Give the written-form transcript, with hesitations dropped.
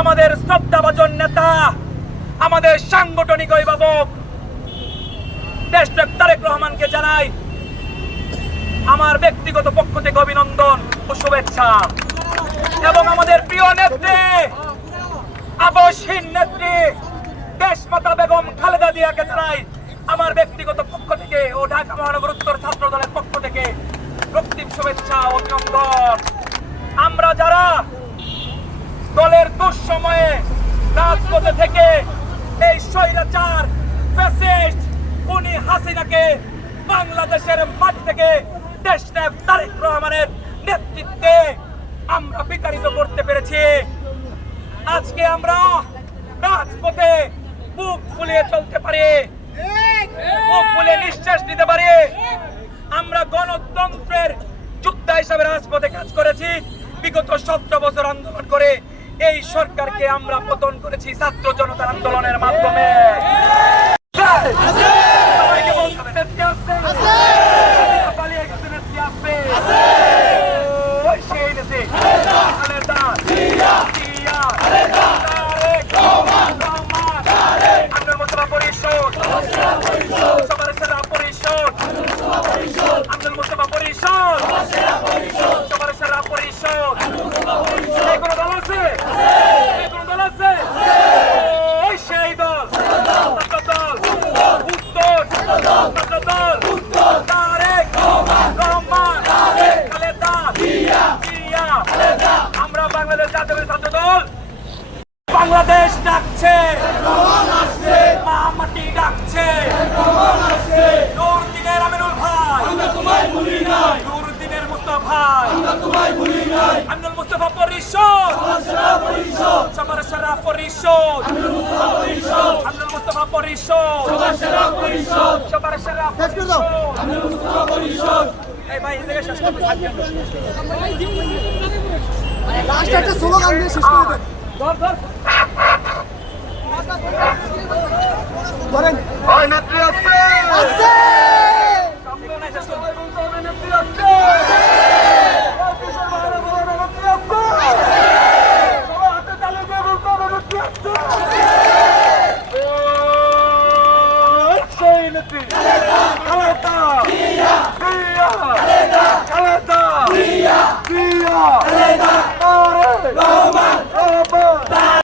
আমাদের শ্রদ্ধাভাজন নেতা, আমাদের সাংগঠনিক অভিভাবক দেশনায়ক তারেক রহমানকে জানাই আমার ব্যক্তিগত পক্ষ থেকে অভিনন্দন ও শুভেচ্ছা। এবং আমাদের প্রিয় নেত্রী, আবশ্যহীন নেত্রী দেশমাতা বেগম খালেদা জিয়াকে জানাই আমার ব্যক্তিগত পক্ষ থেকে ও ঢাকা মহানগর উত্তর ছাত্র দলের পক্ষ থেকে রক্তিম শুভেচ্ছা ও অভিনন্দন। আমরা যারা দলের দুঃসময়ে রাজপথে থেকে এই স্বৈরাচার ফ্যাসিস্ট খুনি হাসিনাকে বাংলাদেশের মাটি থেকে দেশনায়ক তারেক রহমানের নেতৃত্বে আমরা বিতাড়িত করতে পেরেছি, আজকে আমরা রাজপথে বুক ফুলিয়ে চলতে পারি, বুক ফুলিয়ে নিঃশ্বাস নিতে পারি। আমরা গণতন্ত্রের যোদ্ধা হিসাবে রাজপথে কাজ করেছি। বিগত 17 বছর আন্দোলন করে এই সরকারকে আমরা পতন করেছি ছাত্র জনতার আন্দোলনের মাধ্যমে। সবাইকে বলতে হবে, নেত্রী আছে, পালিয়ে গেছে, নেত্রী আছে, ওই সেই নেত্রী খালেদা জিয়া, তারেক রহমান, আব্দুল মুস্তফা পরিষদ, সবার সেরা পরিষদ, আব্দুল মুস্তফা পরিষদ, সবার সেরা পরিষদ। এই কোন দল আছে? এই কোন দল আছে? ওই সেই দল, ছাত্র দল, উত্তর দল, তারেক রহমান, খালেদা জিয়া। আমরা বাংলাদেশ জাতীয় ছাত্র দল। বাংলাদেশ ডাকছে, মা মাটি ডাকছে, নুরুদ্দিনের আমিনুল ভাই, নুরুদ্দিনের মুস্তফা ভাই, আব্দুল মুস্তফা পরিষদ, সবার সেরা পরিষদ, আব্দুল মুস্তফা পরিষদ, সবার সেরা পরিষদ। এই ভাই এদিকে শেষ করতে থাকবেন, লাস্ট একটা স্লোগান দিয়ে শেষ করে দেন। ধরেন, নেত্রী আছে।